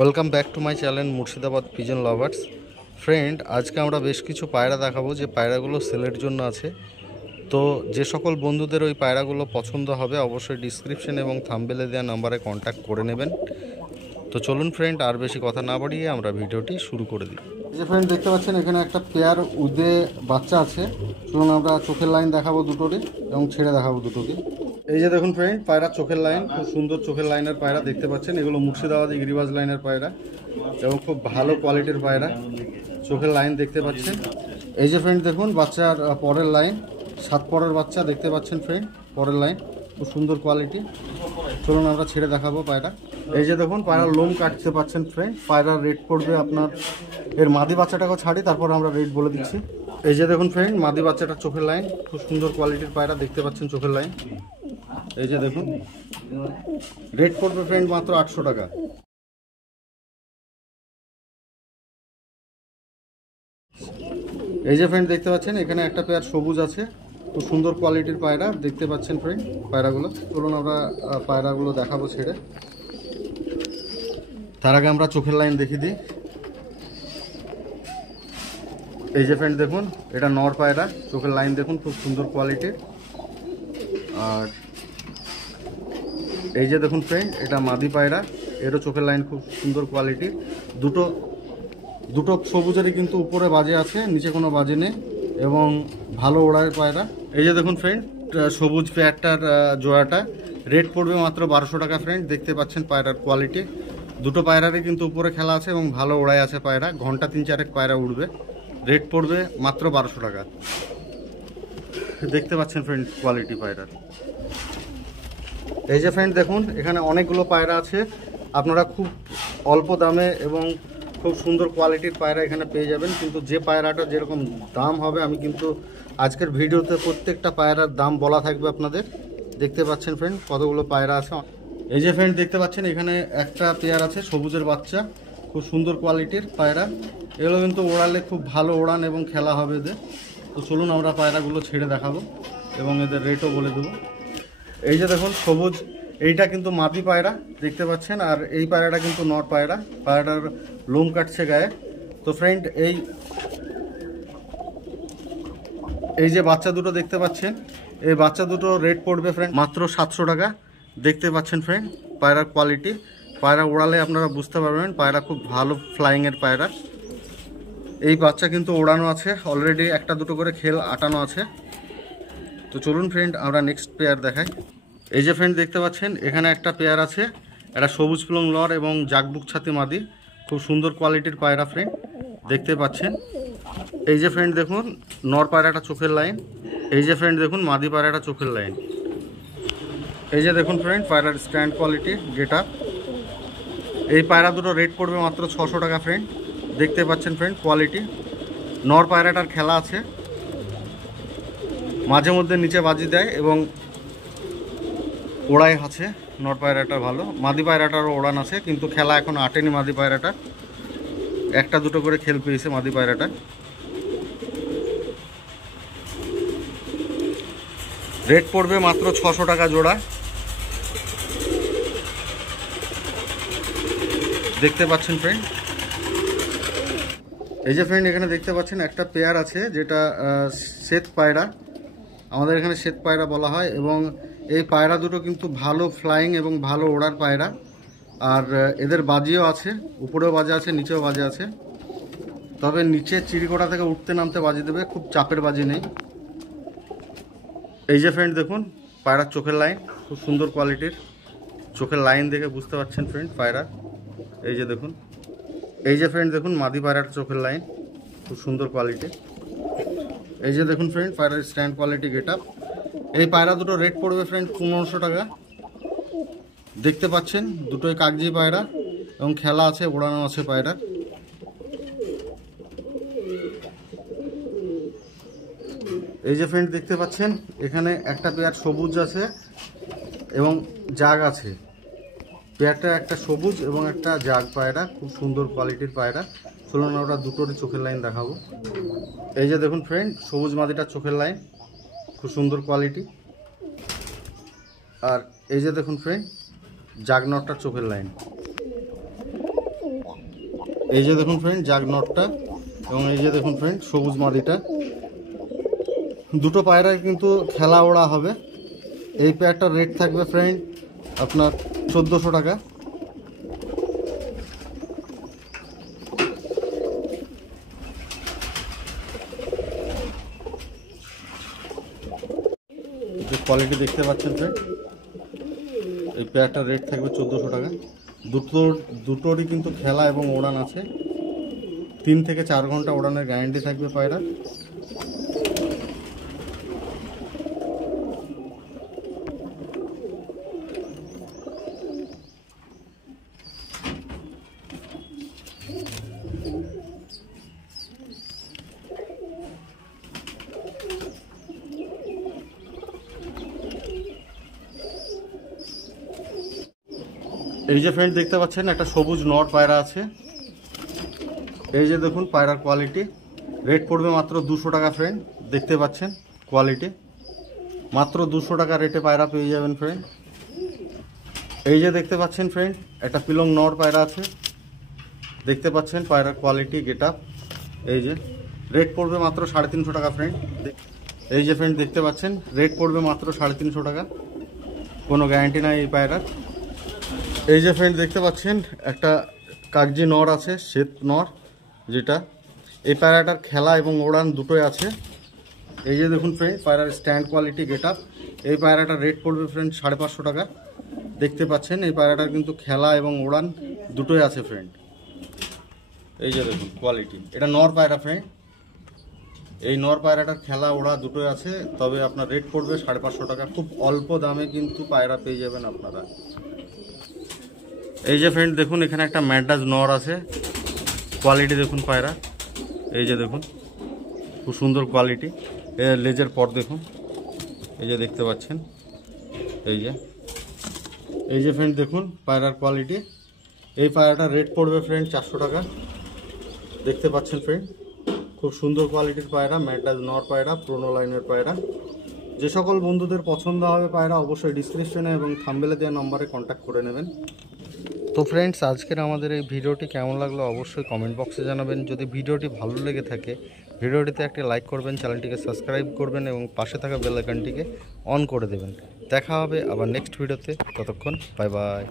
Welcome back to my channel Murshidabad pigeon lovers. Friend, আজকে আমরা বেশ কিছু পায়রা দেখাবো যে পায়রাগুলো সেলের জন্য আছে। তো যে সকল বন্ধুদের ওই পায়রাগুলো পছন্দ হবে অবশ্যই ডিসক্রিপশন এবং থাম্বনেলে দেওয়া নাম্বারে কন্ট্যাক্ট করে নেবেন। তো চলুন ফ্রেন্ড, আর বেশি কথা না বাড়িয়ে আমরা ভিডিওটি শুরু করে দিই। যে ফ্রেন্ড দেখতে পাচ্ছেন এখানে একটা পেয়ার উদে বাচ্চা আছে। চলুন আমরা চোখের লাইন দেখাবো দুটোরই এবং ছেড়ে দেখাবো দুটোকে। এই যে দেখুন ফ্রেন্ড, পায়রা চোখের লাইন, খুব সুন্দর চোখের লাইনের পায়রা দেখতে পাচ্ছেন। এগুলো মুর্শিদাবাদী গিরিবাজ লাইনের পায়রা এবং খুব ভালো কোয়ালিটির পায়রা। চোখের লাইন দেখতে পাচ্ছেন। এই যে ফ্রেন্ড দেখুন বাচ্চার পরের লাইন, 7 পরের বাচ্চা দেখতে পাচ্ছেন ফ্রেন্ড, পরের লাইন খুব সুন্দর কোয়ালিটি। চলুন আমরা ছেড়ে দেখাবো পায়রা। এই যে দেখুন পায়রার লোম কাটতে পাচ্ছেন ফ্রেন্ড। পায়রার রেট পড়বে আপনার, এর মাদি বাচ্চাটাকেও ছাড়ি তারপর আমরা রেট বলে দিচ্ছি। এই যে দেখুন ফ্রেন্ড মাদি বাচ্চাটার চোখের লাইন, খুব সুন্দর কোয়ালিটির পায়রা দেখতে পাচ্ছেন চোখের লাইন। এই যে দেখুন রেট পড়বে ফ্রেন্ড মাত্র 800 টাকা। এই যে ফ্রেন্ড দেখতে পাচ্ছেন এখানে একটা পেয়ার সবুজ আছে, খুব সুন্দর কোয়ালিটির পায়রা দেখতে পাচ্ছেন ফ্রেন্ড পায়রাগুলো। চলুন আমরা পায়রাগুলো দেখাবো ছেড়ে। তার আগে আমরা চোখের লাইন দেখিয়ে দিই। এই যে ফ্রেন্ড দেখুন এটা নর পায়রা, চোখের লাইন দেখুন খুব সুন্দর কোয়ালিটির। আর এই যে দেখুন ফ্রেন্ড এটা মাদি পায়রা, এরও চোখের লাইন খুব সুন্দর কোয়ালিটির। দুটো সবুজেরই কিন্তু উপরে বাজে আছে, নিচে কোনো বাজে নেই এবং ভালো ওড়ার পায়রা। এই যে দেখুন ফ্রেন্ড সবুজ পেয়ারটার জোড়াটা রেট পড়বে মাত্র 1200 টাকা। ফ্রেন্ড দেখতে পাচ্ছেন পায়রার কোয়ালিটি, দুটো পায়রারই কিন্তু উপরে খেলা আছে এবং ভালো ওড়াই আছে পায়রা। ঘন্টা 3-4 পায়রা উঠবে, রেট পড়বে মাত্র 1200 টাকা। দেখতে পাচ্ছেন ফ্রেন্ড কোয়ালিটি পায়রার। এই যে ফ্রেন্ড দেখুন এখানে অনেকগুলো পায়রা আছে, আপনারা খুব অল্প দামে এবং খুব সুন্দর কোয়ালিটির পায়রা এখানে পেয়ে যাবেন। কিন্তু যে পায়রাটা যেরকম দাম হবে আমি কিন্তু আজকের ভিডিওতে প্রত্যেকটা পায়রার দাম বলা থাকবে আপনাদের। দেখতে পাচ্ছেন ফ্রেন্ড কতগুলো পায়রা আছে। এই যে ফ্রেন্ড দেখতে পাচ্ছেন এখানে একটা পেয়ার আছে সবুজের বাচ্চা, খুব সুন্দর কোয়ালিটির পায়রা। এগুলো কিন্তু ওড়ালে খুব ভালো ওড়ান এবং খেলা হবে এদের। তো চলুন আমরা পায়রাগুলো ছেড়ে দেখাবো এবং এদের রেটও বলে দেবো। এই যে দেখুন সবুজ, এইটা কিন্তু মাদি পায়রা দেখতে পাচ্ছেন, আর এই পায়রাটা কিন্তু নর পায়রা। পায়রাটার লোম কাটছে গায়ে। তো ফ্রেন্ড এই যে বাচ্চা দুটো দেখতে পাচ্ছেন, এই বাচ্চা দুটো রেট পড়বে ফ্রেন্ড মাত্র 700 টাকা। দেখতে পাচ্ছেন ফ্রেন্ড পায়রার কোয়ালিটি, পায়রা ওড়ালে আপনারা বুঝতে পারবেন পায়রা খুব ভালো ফ্লাইংয়ের পায়রা। এই বাচ্চা কিন্তু ওড়ানো আছে অলরেডি, একটা দুটো করে খেল আটানো আছে। তো চলুন ফ্রেন্ড আমরা নেক্সট পেয়ার দেখাই। এই যে ফ্রেন্ড দেখতে পাচ্ছেন এখানে একটা পেয়ার আছে, একটা সবুজ প্লং লর এবং জাগবুক ছাতি মাদি, খুব সুন্দর কোয়ালিটির পায়রা ফ্রেন্ড দেখতে পাচ্ছেন। এই যে ফ্রেন্ড দেখুন নর পায়রাটা চোখের লাইন, এই যে ফ্রেন্ড দেখুন মাদি পায়রাটা চোখের লাইন। এই যে দেখুন ফ্রেন্ড পায়রার স্ট্যান্ড কোয়ালিটি গেট আপ। এই পায়রা দুটো রেট পড়বে মাত্র 600 টাকা। ফ্রেন্ড দেখতে পাচ্ছেন ফ্রেন্ড কোয়ালিটি। নর পায়রাটার খেলা আছে, মাঝে মধ্যে নিচে বাজি দেয় এবং ওড়াই আছে। নর পায়রাটা ভালো, মাদি পায়রাটারও ওড়ান আছে কিন্তু খেলা এখন আটেনি মাদি পায়রাটা, একটা দুটো করে খেল পেয়েছে মাদি পায়রাটা। রেট পড়বে মাত্র 600 টাকা জোড়া। দেখতে পাচ্ছেন ফ্রেন্ড। এই যে ফ্রেন্ড এখানে দেখতে পাচ্ছেন একটা পেয়ার আছে যেটা শ্বেত পায়রা, আমাদের এখানে শ্বেত পায়রা বলা হয়। এবং এই পায়রা দুটো কিন্তু ভালো ফ্লাইং এবং ভালো ওড়ার পায়রা। আর এদের বাজিও আছে, উপরেও বাজে আছে নিচেও বাজে আছে, তবে নিচে চিড়িকোটা থেকে উঠতে নামতে বাজি দেবে, খুব চাপের বাজি নেই। এই যে ফ্রেন্ড দেখুন পায়রার চোখের লাইন, খুব সুন্দর কোয়ালিটির চোখের লাইন দেখে বুঝতে পারছেন ফ্রেন্ড পায়রা। এই যে দেখুন, এই যে ফ্রেন্ড দেখুন মাদি পায়রার চোখের লাইন, খুব সুন্দর কোয়ালিটি। এই যে দেখুন ফ্রেন্ড পায়রার স্ট্যান্ড কোয়ালিটি গেট আপ। এই পায়রা দুটো রেট পড়বে ফ্রেন্ড 1500 টাকা। দেখতে পাচ্ছেন দুটোই কাগজি পায়রা এবং খেলা আছে, ওড়ানো আছে পায়রা। এই যে ফ্রেন্ড দেখতে পাচ্ছেন এখানে একটা পেয়ার সবুজ আছে এবং জাগ আছে। পেয়ারটা একটা সবুজ এবং একটা জাগ পায়রা, খুব সুন্দর কোয়ালিটির পায়রা। চলুন ওরা দুটোরই চোখের লাইন দেখাবো। এই যে দেখুন ফ্রেন্ড সবুজ মাদিটার চোখের লাইন, খুব সুন্দর কোয়ালিটি। আর এই যে দেখুন ফ্রেন্ড জাগনটটার চোখের লাইন। এই যে দেখুন ফ্রেন্ড জাগ নটটা, এবং এই যে দেখুন ফ্রেন্ড সবুজ মাদিটা। দুটো পায়রায় কিন্তু খেলা ওড়া হবে। এই পেয়ারটার রেট থাকবে ফ্রেন্ড আপনার 1400 টাকা। যে কোয়ালিটি দেখতে পাচ্ছেন ফ্রেন্ড, এই পেয়ারটার রেট থাকবে 1400 টাকা। দুটোরই কিন্তু খেলা এবং ওড়ান আছে। 3 থেকে 4 ঘন্টা ওড়ানের গ্যারান্টি থাকবে পায়রা। এই যে ফ্রেন্ড দেখতে পাচ্ছেন একটা সবুজ নট পায়রা আছে। এই যে দেখুন পায়রার কোয়ালিটি, রেট পড়বে মাত্র 200 টাকা ফ্রেন্ড। দেখতে পাচ্ছেন কোয়ালিটি, মাত্র 200 টাকা রেটে পায়রা পেয়ে যাবেন ফ্রেন্ড। এই যে দেখতে পাচ্ছেন ফ্রেন্ড একটা পিলং নর পায়রা আছে। দেখতে পাচ্ছেন পায়রার কোয়ালিটি, গেট আপ। এই যে রেট পড়বে মাত্র 350 টাকা ফ্রেন্ড। এই যে ফ্রেন্ড দেখতে পাচ্ছেন রেট পড়বে মাত্র 350 টাকা, কোনো গ্যারান্টি নাই এই পায়রার। এই যে ফ্রেন্ড দেখতে পাচ্ছেন একটা কাগজি নর আছে, শ্বেত নর, যেটা এই পায়রাটার খেলা এবং ওড়ান দুটোই আছে। এই যে দেখুন ফ্রেন্ড পায়রার স্ট্যান্ড কোয়ালিটি, গেট আপ। এই পায়রাটার রেট পড়বে ফ্রেন্ড 550 টাকা। দেখতে পাচ্ছেন এই পায়রাটার কিন্তু খেলা এবং ওড়ান দুটোই আছে ফ্রেন্ড। এই যে দেখুন কোয়ালিটি, এটা নর পায়রা ফ্রেন্ড। এই নর পায়রাটার খেলা ওড়া দুটোই আছে, তবে আপনার রেট পড়বে 550 টাকা। খুব অল্প দামে কিন্তু পায়রা পেয়ে যাবেন আপনারা। এই যে ফ্রেন্ড দেখুন এখানে একটা ম্যাড্রাস নর আছে, কোয়ালিটি দেখুন পায়রা। এই যে দেখুন খুব সুন্দর কোয়ালিটি, এর লেজের পর দেখুন। এই যে দেখতে পাচ্ছেন, এই যে ফ্রেন্ড দেখুন পায়রার কোয়ালিটি। এই পায়রাটার রেট পড়বে ফ্রেন্ড 400 টাকা। দেখতে পাচ্ছেন ফ্রেন্ড খুব সুন্দর কোয়ালিটির পায়রা, ম্যাড্রাস নর পায়রা, প্রোনো লাইনের পায়রা। যে সকল বন্ধুদের পছন্দ হবে পায়রা অবশ্যই ডিসক্রিপশনে এবং থাম্বনেলে দেওয়া নম্বরে কন্ট্যাক্ট করে নেবেন। তো ফ্রেন্ডস, আজকের আমাদের এই ভিডিওটি কেমন লাগলো অবশ্যই কমেন্ট বক্সে জানাবেন। যদি ভিডিওটি ভালো লেগে থাকে ভিডিওটিতে একটি লাইক করবেন, চ্যানেলটিকে সাবস্ক্রাইব করবেন এবং পাশে থাকা বেল আইকনটিকে অন করে দেবেন। দেখা হবে আবার নেক্সট ভিডিওতে, ততক্ষণ বাই বাই।